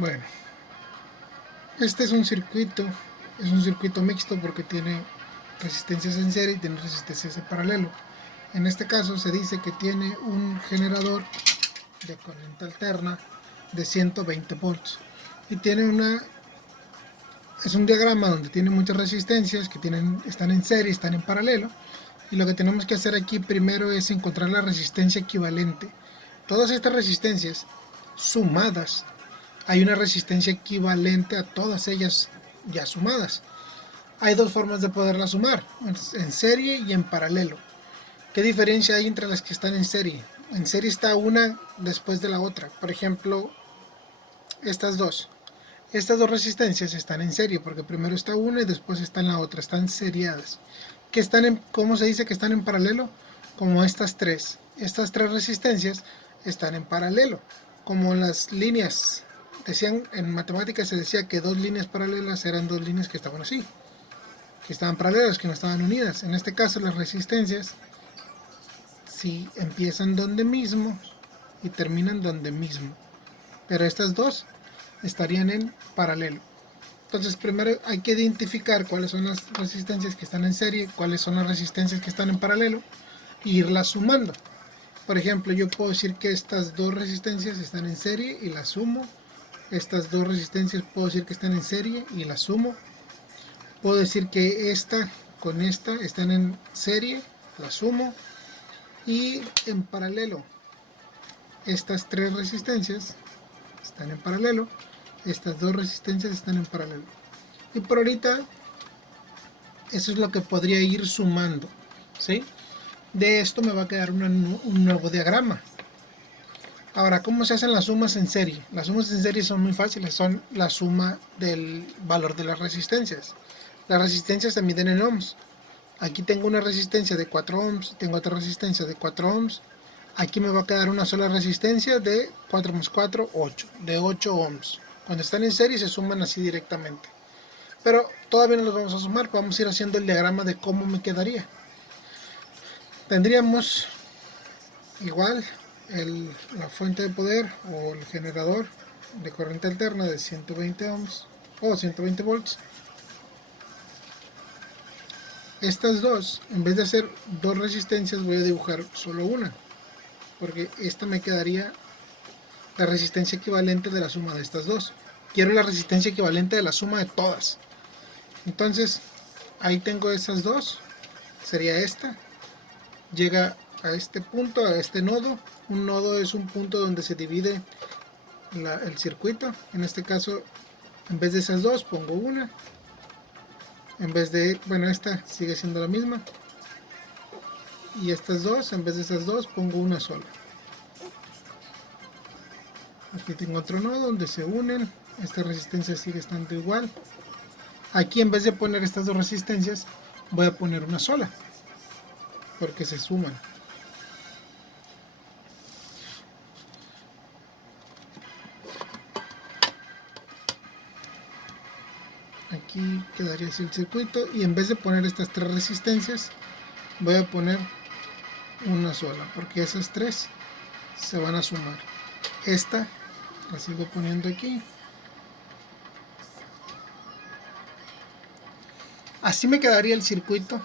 Bueno, este es un circuito mixto porque tiene resistencias en serie y tiene resistencias en paralelo. En este caso se dice que tiene un generador de corriente alterna de 120 volts y es un diagrama donde tiene muchas resistencias que están en serie, están en paralelo, y lo que tenemos que hacer aquí primero es encontrar la resistencia equivalente. Todas estas resistencias sumadas, hay una resistencia equivalente a todas ellas ya sumadas. Hay dos formas de poderlas sumar, en serie y en paralelo. ¿Qué diferencia hay entre las que están en serie? En serie está una después de la otra. Por ejemplo, estas dos. Estas dos resistencias están en serie porque primero está una y después está en la otra. Están seriadas. ¿Cómo se dice que están en paralelo? Como estas tres. Estas tres resistencias están en paralelo. Como las líneas. Decían, en matemáticas se decía que dos líneas paralelas eran dos líneas que estaban así. Que estaban paralelas, que no estaban unidas. En este caso las resistencias si empiezan donde mismo y terminan donde mismo. Pero estas dos estarían en paralelo. Entonces primero hay que identificar cuáles son las resistencias que están en serie, cuáles son las resistencias que están en paralelo e irlas sumando. Por ejemplo, yo puedo decir que estas dos resistencias están en serie y las sumo. Estas dos resistencias puedo decir que están en serie y las sumo. Puedo decir que esta con esta están en serie, las sumo. Y en paralelo, estas tres resistencias están en paralelo, estas dos resistencias están en paralelo. Y por ahorita, eso es lo que podría ir sumando, ¿sí? De esto me va a quedar un nuevo diagrama. Ahora, ¿cómo se hacen las sumas en serie? Las sumas en serie son muy fáciles, son la suma del valor de las resistencias. Las resistencias se miden en ohms. Aquí tengo una resistencia de 4 ohms, tengo otra resistencia de 4 ohms. Aquí me va a quedar una sola resistencia de 4 más 4, 8, de 8 ohms. Cuando están en serie se suman así directamente. Pero todavía no los vamos a sumar, vamos a ir haciendo el diagrama de cómo me quedaría. Tendríamos igual la fuente de poder o el generador de corriente alterna de 120 ohms o 120 volts. Estas dos, en vez de hacer dos resistencias, voy a dibujar solo una, porque esta me quedaría la resistencia equivalente de la suma de estas dos. Quiero la resistencia equivalente de la suma de todas. Entonces, ahí tengo esas dos, sería esta, llega a este punto, a este nodo. Un nodo es un punto donde se divide el circuito. En este caso, en vez de esas dos, pongo una. En vez de, bueno, esta sigue siendo la misma. Y estas dos, en vez de esas dos, pongo una sola. Aquí tengo otro nodo donde se unen. Esta resistencia sigue estando igual. Aquí, en vez de poner estas dos resistencias, voy a poner una sola, porque se suman. Aquí quedaría así el circuito, y en vez de poner estas tres resistencias, voy a poner una sola, porque esas tres se van a sumar. Esta la sigo poniendo aquí. Así me quedaría el circuito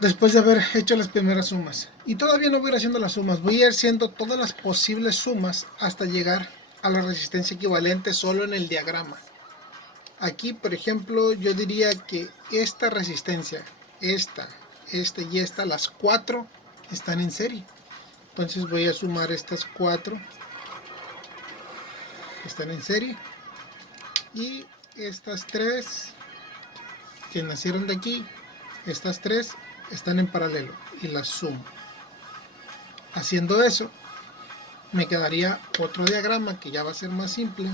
después de haber hecho las primeras sumas. Y todavía no voy a ir haciendo las sumas, voy a ir haciendo todas las posibles sumas hasta llegar a la resistencia equivalente solo en el diagrama. Aquí, por ejemplo, yo diría que esta resistencia, esta y esta, las cuatro están en serie. Entonces voy a sumar estas cuatro que están en serie, y estas tres que nacieron de aquí, estas tres están en paralelo y las sumo. Haciendo eso, me quedaría otro diagrama que ya va a ser más simple,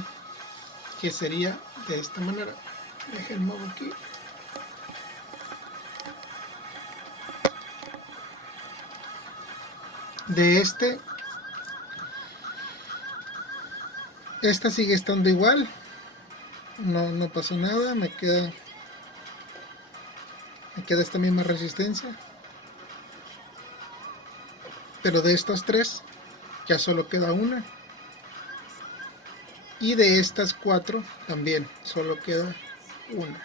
que sería de esta manera. Déjenme aquí. De esta sigue estando igual, no pasó nada, me queda esta misma resistencia, pero de estas tres ya solo queda una. y de estas 4 también solo queda una.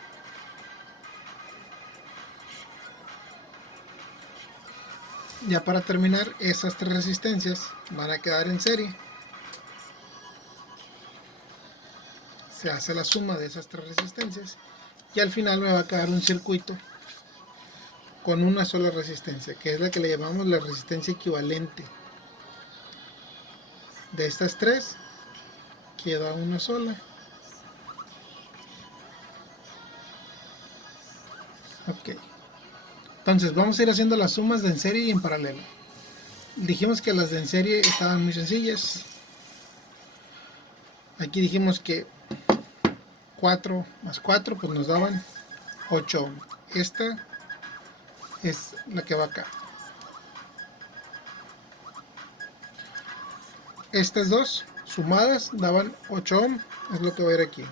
Ya para terminar, esas 3 resistencias van a quedar en serie. Se hace la suma de esas 3 resistencias y al final me va a quedar un circuito con una sola resistencia, que es la que le llamamos la resistencia equivalente. De estas 3 queda una sola. Ok, entonces vamos a ir haciendo las sumas de en serie y en paralelo. Dijimos que las de en serie estaban muy sencillas. Aquí dijimos que 4 más 4 pues nos daban 8 ohms. Esta es la que va acá. Estas dos sumadas daban 8 ohms, es lo que va a ir aquí.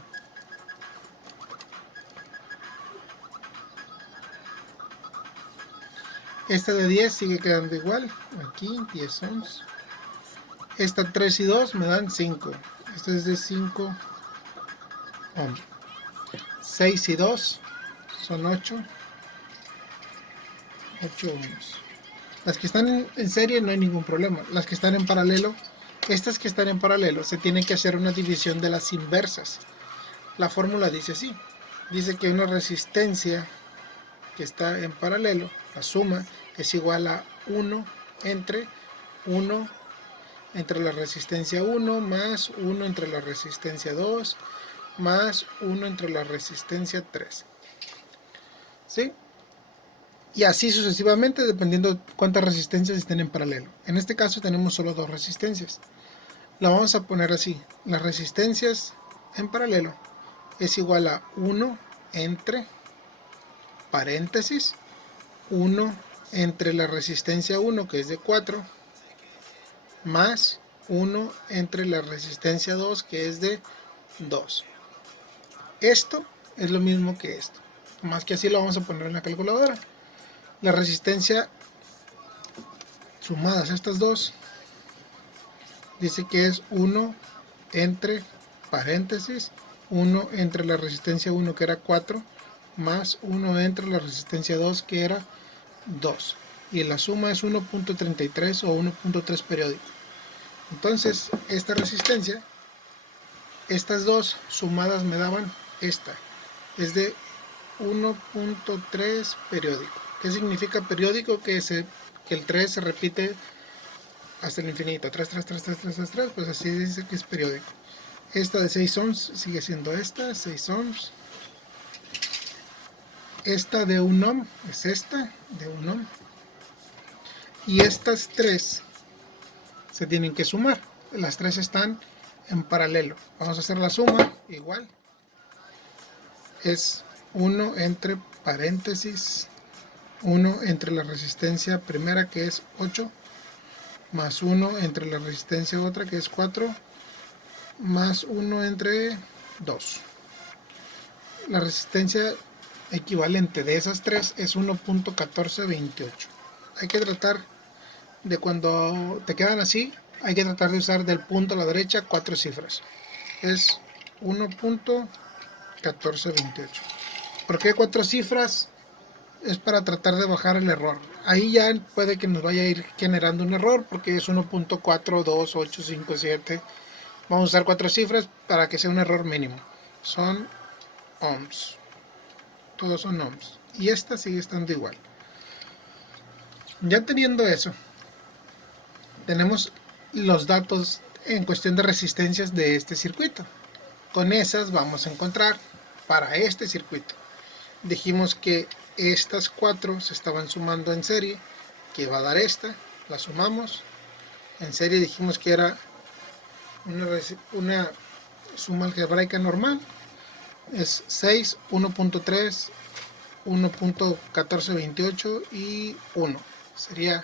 Esta de 10 sigue quedando igual, aquí 10 ohms. Esta 3 y 2 me dan 5. Esta es de 5 ohms. 6 y 2 son 8. 8 ohms. Las que están en serie no hay ningún problema. Las que están en paralelo, estas que están en paralelo, se tiene que hacer una división de las inversas. La fórmula dice así. Dice que una resistencia que está en paralelo, la suma es igual a 1 entre la resistencia 1 más 1 entre la resistencia 2 más 1 entre la resistencia 3. ¿Sí? Y así sucesivamente, dependiendo de cuántas resistencias estén en paralelo. En este caso tenemos solo 2 resistencias. La vamos a poner así. Las resistencias en paralelo es igual a 1 entre paréntesis 1 entre la resistencia 1, que es de 4, más 1 entre la resistencia 2, que es de 2. Esto es lo mismo que esto, más que así lo vamos a poner en la calculadora. La resistencia sumadas a estas dos dice que es 1 entre paréntesis 1 entre la resistencia 1, que era 4, más 1 entre la resistencia 2, que era 2, y la suma es 1.33 o 1.3 periódico. Entonces esta resistencia, estas dos sumadas me daban esta, es de 1.3 periódico. ¿Qué significa periódico? Que el 3 se repite hasta el infinito, 3, 3, 3, 3, 3, 3, 3, pues así dice que es periódico. Esta de 6 ohms sigue siendo esta, 6 ohms. Esta de 1 ohm es esta, de 1 ohm. Y estas 3 se tienen que sumar. Las 3 están en paralelo. Vamos a hacer la suma igual. Es 1 entre paréntesis 1 entre la resistencia primera, que es 8, más 1 entre la resistencia otra, que es 4, más 1 entre 2. La resistencia equivalente de esas 3 es 1.1428. Hay que tratar de, cuando te quedan así, hay que tratar de usar del punto a la derecha 4 cifras. Es 1.1428. ¿Por qué 4 cifras? Es para tratar de bajar el error. Ahí ya puede que nos vaya a ir generando un error, porque es 1.42857. Vamos a usar 4 cifras para que sea un error mínimo. Son ohms. Todos son ohms. Y esta sigue estando igual. Ya teniendo eso, tenemos los datos en cuestión de resistencias de este circuito. Con esas vamos a encontrar para este circuito. Dijimos que estas 4 se estaban sumando en serie, que va a dar esta, la sumamos. En serie dijimos que era una suma algebraica normal, es 6, 1.3, 1.1428 y 1. Sería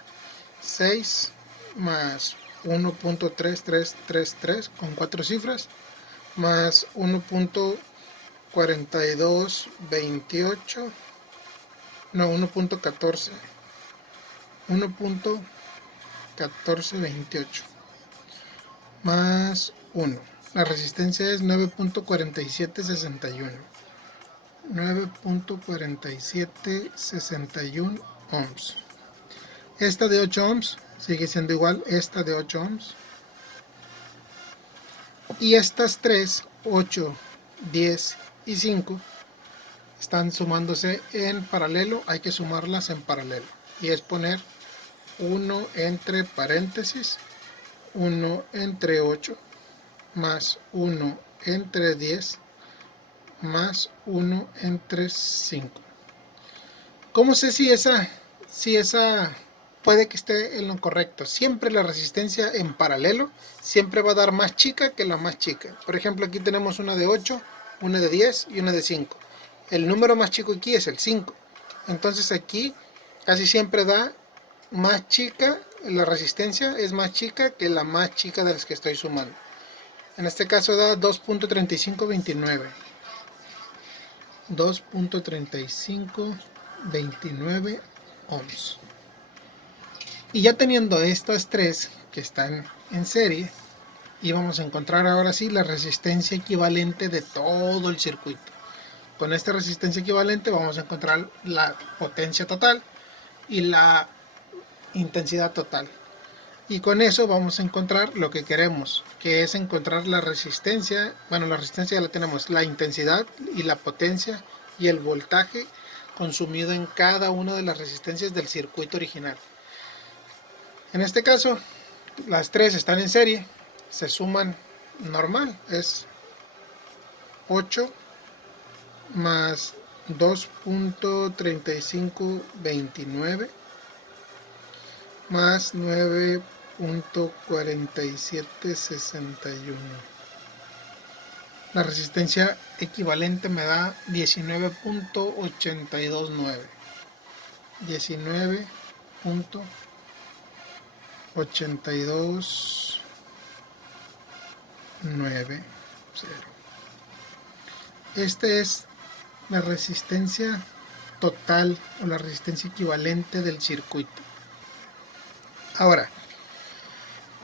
6 más 1.3333 con 4 cifras, más 1.4228, no, 1.1428 más 1. La resistencia es 9.4761. 9.4761 ohms. Esta de 8 ohms sigue siendo igual esta de 8 ohms. Y estas tres, 8, 10 y 5, están sumándose en paralelo. Hay que sumarlas en paralelo. Y es poner 1 entre paréntesis, 1 entre 8, más 1 entre 10, más 1 entre 5. ¿Cómo sé si esa puede que esté en lo correcto? Siempre la resistencia en paralelo siempre va a dar más chica que la más chica. Por ejemplo, aquí tenemos una de 8, una de 10 y una de 5. El número más chico aquí es el 5. Entonces aquí casi siempre da más chica, la resistencia es más chica que la más chica de las que estoy sumando. En este caso da 2.3529. 2.3529 ohms. Y ya teniendo estas tres que están en serie, y vamos a encontrar ahora sí la resistencia equivalente de todo el circuito. Con esta resistencia equivalente vamos a encontrar la potencia total y la intensidad total. Y con eso vamos a encontrar lo que queremos, que es encontrar la resistencia. Bueno, la resistencia ya la tenemos, la intensidad y la potencia y el voltaje consumido en cada una de las resistencias del circuito original. En este caso, las tres están en serie, se suman normal, es 8 más 2.3529 más 9.4761. La resistencia equivalente me da 19.829. 19.829. Esta es la resistencia total o la resistencia equivalente del circuito. Ahora,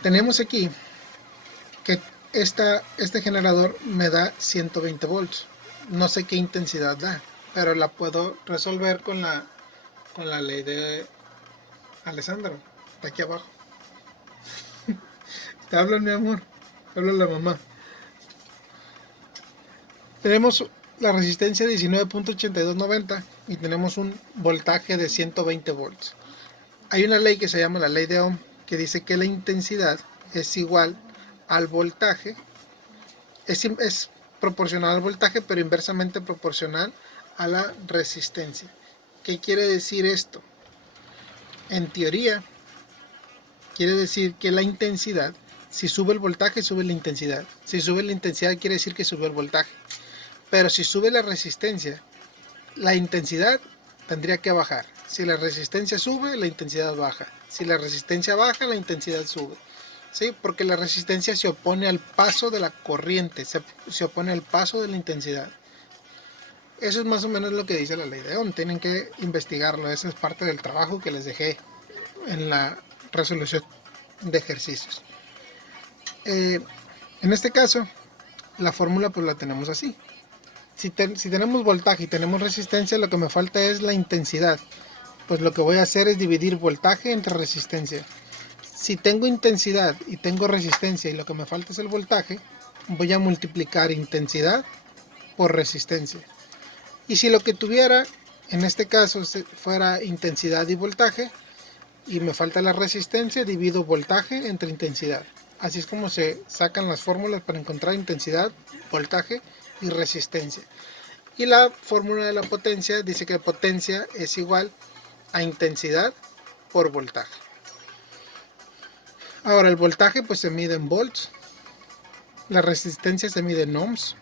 tenemos aquí que este generador me da 120 volts. No sé qué intensidad da, pero la puedo resolver con la ley de Alessandro, de aquí abajo. Te hablo, mi amor, te hablo la mamá. Tenemos la resistencia de 19.8290 y tenemos un voltaje de 120 volts. Hay una ley que se llama la ley de Ohm, que dice que la intensidad es igual al voltaje, es proporcional al voltaje, pero inversamente proporcional a la resistencia. ¿Qué quiere decir esto? En teoría, quiere decir que la intensidad, si sube el voltaje, sube la intensidad. Si sube la intensidad, quiere decir que sube el voltaje. Pero si sube la resistencia, la intensidad tendría que bajar. Si la resistencia sube, la intensidad baja. Si la resistencia baja, la intensidad sube. ¿Sí? Porque la resistencia se opone al paso de la corriente, se opone al paso de la intensidad. Eso es más o menos lo que dice la ley de Ohm. Tienen que investigarlo. Eso es parte del trabajo que les dejé en la resolución de ejercicios. En este caso, la fórmula pues la tenemos así. Si tenemos voltaje y tenemos resistencia, lo que me falta es la intensidad. Pues lo que voy a hacer es dividir voltaje entre resistencia. Si tengo intensidad y tengo resistencia y lo que me falta es el voltaje, voy a multiplicar intensidad por resistencia. Y si lo que tuviera, en este caso, fuera intensidad y voltaje, y me falta la resistencia, divido voltaje entre intensidad. Así es como se sacan las fórmulas para encontrar intensidad, voltaje y resistencia. Y la fórmula de la potencia dice que potencia es igual a intensidad por voltaje. Ahora el voltaje pues se mide en volts, la resistencia se mide en ohms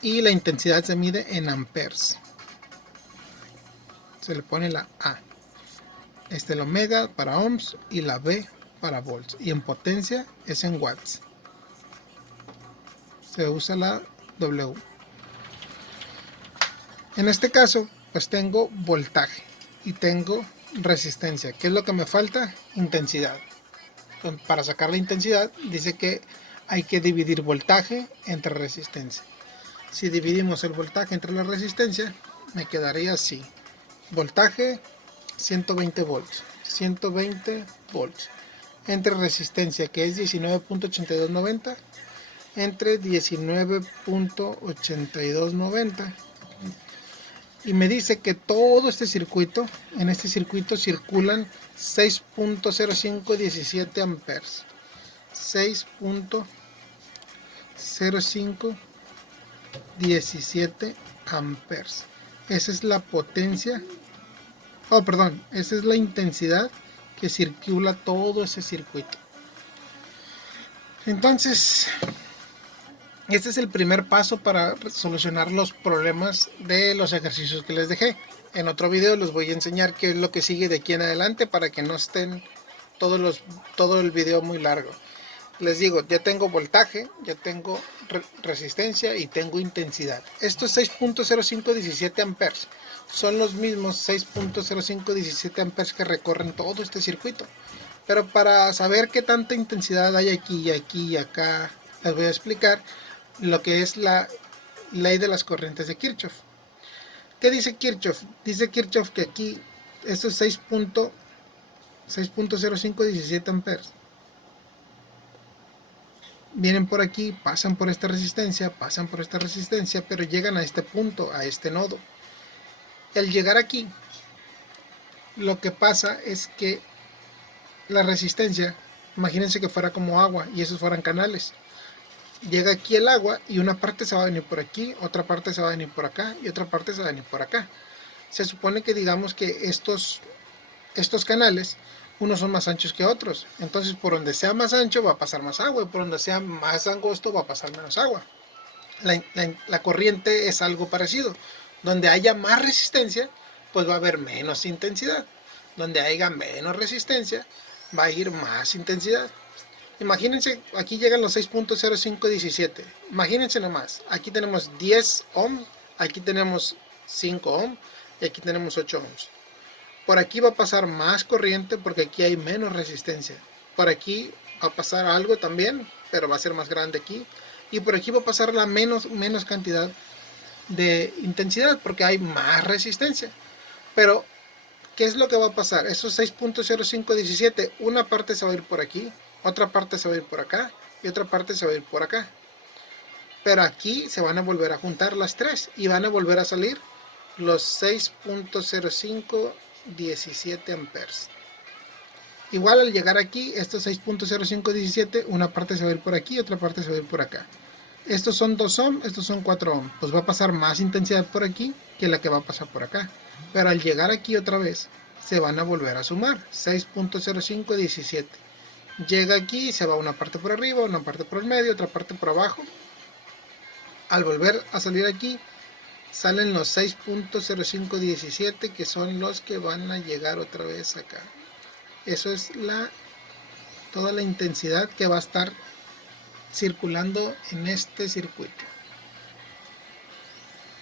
y la intensidad se mide en amperes. Se le pone la A. El omega para ohms y la B para volts. Y en potencia es en watts. Se usa la W. En este caso, pues tengo voltaje y tengo resistencia. ¿Qué es lo que me falta? Intensidad. Para sacar la intensidad, dice que hay que dividir voltaje entre resistencia. Si dividimos el voltaje entre la resistencia, me quedaría así. Voltaje 120 volts. 120 volts. Entre resistencia, que es 19.8290, entre 19.8290. Y me dice que todo este circuito, en este circuito circulan 6.0517 amperes. 6.0517 amperes. Esa es la potencia, esa es la intensidad que circula todo ese circuito. Entonces, este es el primer paso para solucionar los problemas de los ejercicios que les dejé. En otro video les voy a enseñar qué es lo que sigue de aquí en adelante para que no estén todo el video muy largo. Les digo, ya tengo voltaje, ya tengo resistencia y tengo intensidad. Estos 6.0517 amperes son los mismos 6.0517 amperes que recorren todo este circuito. Pero para saber qué tanta intensidad hay aquí y acá, les voy a explicar lo que es la ley de las corrientes de Kirchhoff. ¿Qué dice Kirchhoff? Dice Kirchhoff que aquí estos 6.0517 amperes vienen por aquí, pasan por esta resistencia, pero llegan a este punto, a este nodo. Al llegar aquí, lo que pasa es que la resistencia, imagínense que fuera como agua y esos fueran canales. Llega aquí el agua y una parte se va a venir por aquí, otra parte se va a venir por acá y otra parte se va a venir por acá. Se supone que digamos que estos canales, unos son más anchos que otros. Entonces por donde sea más ancho va a pasar más agua y por donde sea más angosto va a pasar menos agua. La corriente es algo parecido. Donde haya más resistencia, pues va a haber menos intensidad. Donde haya menos resistencia, va a ir más intensidad. Imagínense, aquí llegan los 6.0517. Imagínense nomás, aquí tenemos 10 ohms, aquí tenemos 5 ohms y aquí tenemos 8 ohms. Por aquí va a pasar más corriente porque aquí hay menos resistencia. Por aquí va a pasar algo también, pero va a ser más grande aquí. Y por aquí va a pasar la menos cantidad de intensidad porque hay más resistencia. Pero, ¿qué es lo que va a pasar? Esos 6.0517, una parte se va a ir por aquí, otra parte se va a ir por acá y otra parte se va a ir por acá. Pero aquí se van a volver a juntar las tres y van a volver a salir los 6.0517 amperes. Igual al llegar aquí, estos 6.0517, una parte se va a ir por aquí, otra parte se va a ir por acá. Estos son 2 ohms, estos son 4 ohms. Pues va a pasar más intensidad por aquí que la que va a pasar por acá. Pero al llegar aquí otra vez, se van a volver a sumar. 6.0517. Llega aquí, se va una parte por arriba, una parte por el medio, otra parte por abajo. Al volver a salir aquí, salen los 6.0517, que son los que van a llegar otra vez acá. Eso es toda la intensidad que va a estar circulando en este circuito.